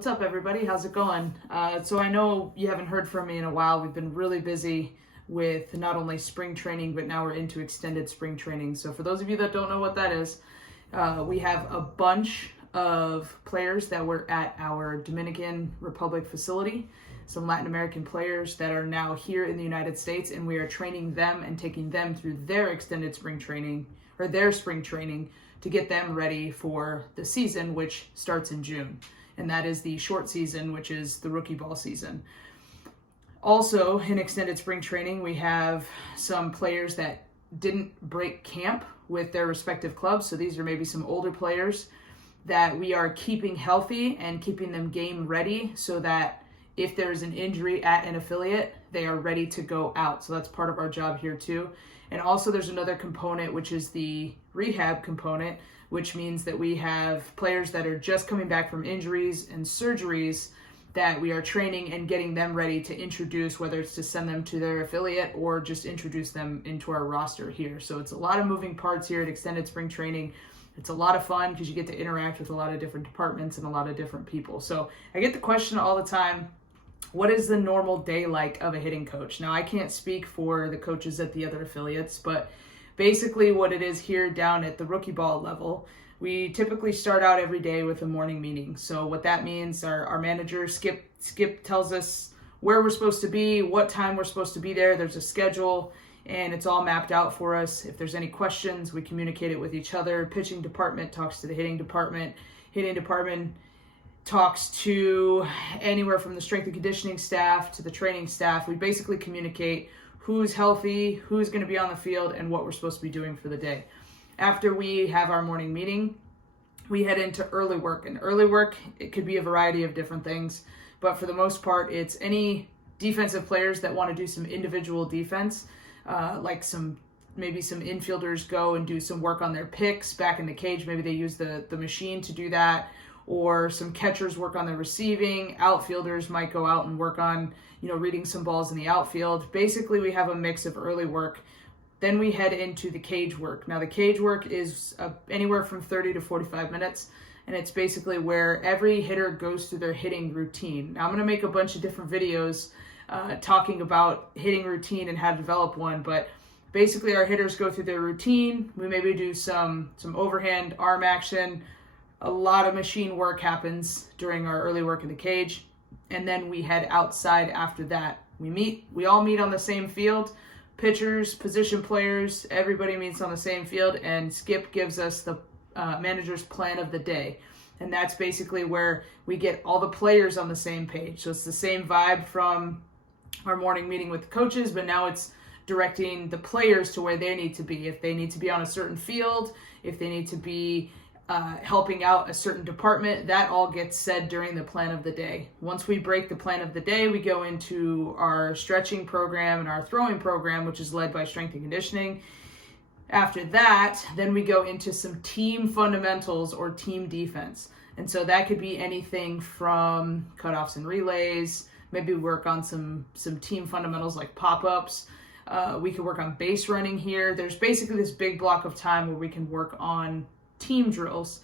What's up, everybody? How's it going? So I know you haven't heard from me in a while. We've been really busy with not only spring training, but now we're into extended spring training. So for those of you that don't know what that is, we have a bunch of players that were at our Dominican Republic facility, some Latin American players that are now here in the United States, and we are training them and taking them through their extended spring training, or their spring training, to get them ready for the season, which starts in June. And that is the short season, which is the rookie ball season. Also, in extended spring training, we have some players that didn't break camp with their respective clubs. So these are maybe some older players that we are keeping healthy and keeping them game ready so that if there's an injury at an affiliate, they are ready to go out. So that's part of our job here too. And also there's another component, which is the rehab component, which means that we have players that are just coming back from injuries and surgeries that we are training and getting them ready to introduce, whether it's to send them to their affiliate or just introduce them into our roster here. So it's a lot of moving parts here at extended spring training. It's a lot of fun because you get to interact with a lot of different departments and a lot of different people. So I get the question all the time, what is the normal day like of a hitting coach? Now, I can't speak for the coaches at the other affiliates, but basically what it is here down at the rookie ball level, we typically start out every day with a morning meeting. So what that means, our manager, Skip tells us where we're supposed to be, what time we're supposed to be there. There's a schedule, and it's all mapped out for us. If there's any questions, we communicate it with each other. Pitching department talks to the hitting department. Hitting department talks to anywhere from the strength and conditioning staff to the training staff. We basically communicate who's healthy, who's going to be on the field, and what we're supposed to be doing for the day. After we have our morning meeting, we head into early work. And early work, it could be a variety of different things, but for the most part, it's any defensive players that want to do some individual defense, like maybe some infielders go and do some work on their picks back in the cage. Maybe they use the machine to do that, or some catchers work on their receiving. Outfielders might go out and work on, reading some balls in the outfield. Basically, we have a mix of early work. Then we head into the cage work. Now, the cage work is anywhere from 30 to 45 minutes, and it's basically where every hitter goes through their hitting routine. Now, I'm going to make a bunch of different videos talking about hitting routine and how to develop one, but basically our hitters go through their routine. We maybe do some overhand arm action. A lot of machine work happens during our early work in the cage, and then we head outside after that. We all meet on the same field. Pitchers, position players, everybody meets on the same field, and Skip gives us the manager's plan of the day. And that's basically where we get all the players on the same page. So it's the same vibe from our morning meeting with the coaches, but now it's directing the players to where they need to be. If they need to be on a certain field, if they need to be helping out a certain department, that all gets said during the plan of the day. Once we break the plan of the day, we go into our stretching program and our throwing program, which is led by strength and conditioning. After that, then we go into some team fundamentals or team defense. And so that could be anything from cutoffs and relays. Maybe work on some team fundamentals like pop-ups. We could work on base running here. There's basically this big block of time where we can work on team drills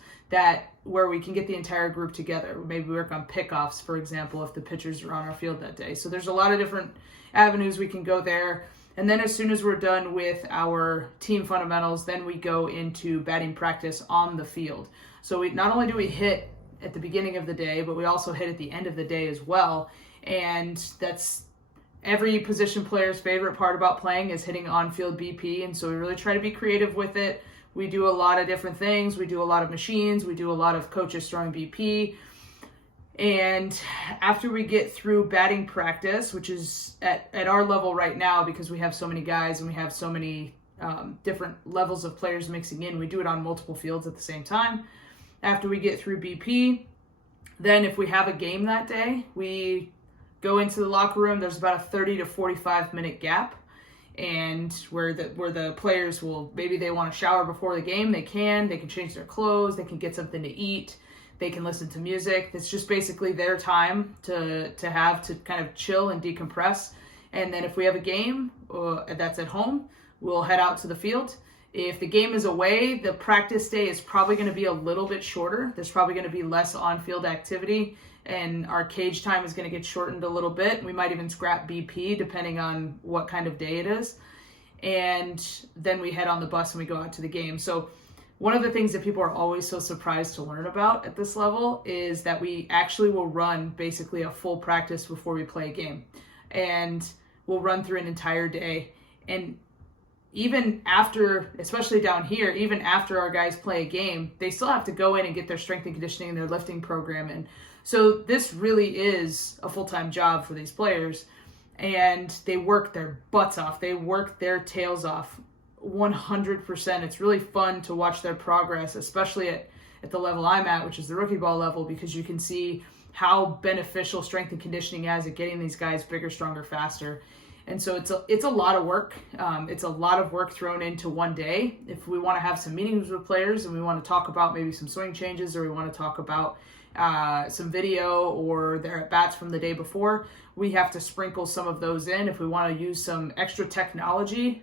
where we can get the entire group together. Maybe work on pickoffs, for example, if the pitchers are on our field that day. So there's a lot of different avenues we can go there. And then as soon as we're done with our team fundamentals, then we go into batting practice on the field. So not only do we hit at the beginning of the day, but we also hit at the end of the day as well. And that's every position player's favorite part about playing is hitting on-field BP. And so we really try to be creative with it. We do a lot of different things. We do a lot of machines. We do a lot of coaches throwing BP. And after we get through batting practice, which is at our level right now because we have so many guys and we have so many different levels of players mixing in, we do it on multiple fields at the same time. After we get through BP, then if we have a game that day, we go into the locker room. There's about a 30 to 45 minute gap. And where the players will, maybe they want to shower before the game, they can change their clothes, they can get something to eat, they can listen to music. It's just basically their time to have to kind of chill and decompress. And then if we have a game that's at home, we'll head out to the field If the game is away, the practice day is probably going to be a little bit shorter. There's probably going to be less on-field activity, and our cage time is going to get shortened a little bit. We might even scrap BP depending on what kind of day it is. And then we head on the bus and we go out to the game. So one of the things that people are always so surprised to learn about at this level is that we actually will run basically a full practice before we play a game. And we'll run through an entire day. And even after, especially down here, even after our guys play a game, they still have to go in and get their strength and conditioning and their lifting program in. So this really is a full-time job for these players, and they work their butts off. They work their tails off 100%. It's really fun to watch their progress, especially at the level I'm at, which is the rookie ball level, because you can see how beneficial strength and conditioning is at getting these guys bigger, stronger, faster. And so it's a lot of work. It's a lot of work thrown into one day. If we want to have some meetings with players and we want to talk about maybe some swing changes, or we want to talk about some video or their at-bats from the day before, we have to sprinkle some of those in. If we want to use some extra technology,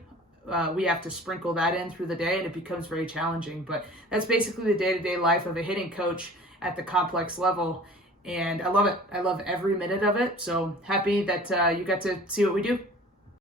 we have to sprinkle that in through the day, and it becomes very challenging. But that's basically the day-to-day life of a hitting coach at the complex level. And I love it. I love every minute of it. So happy that you got to see what we do.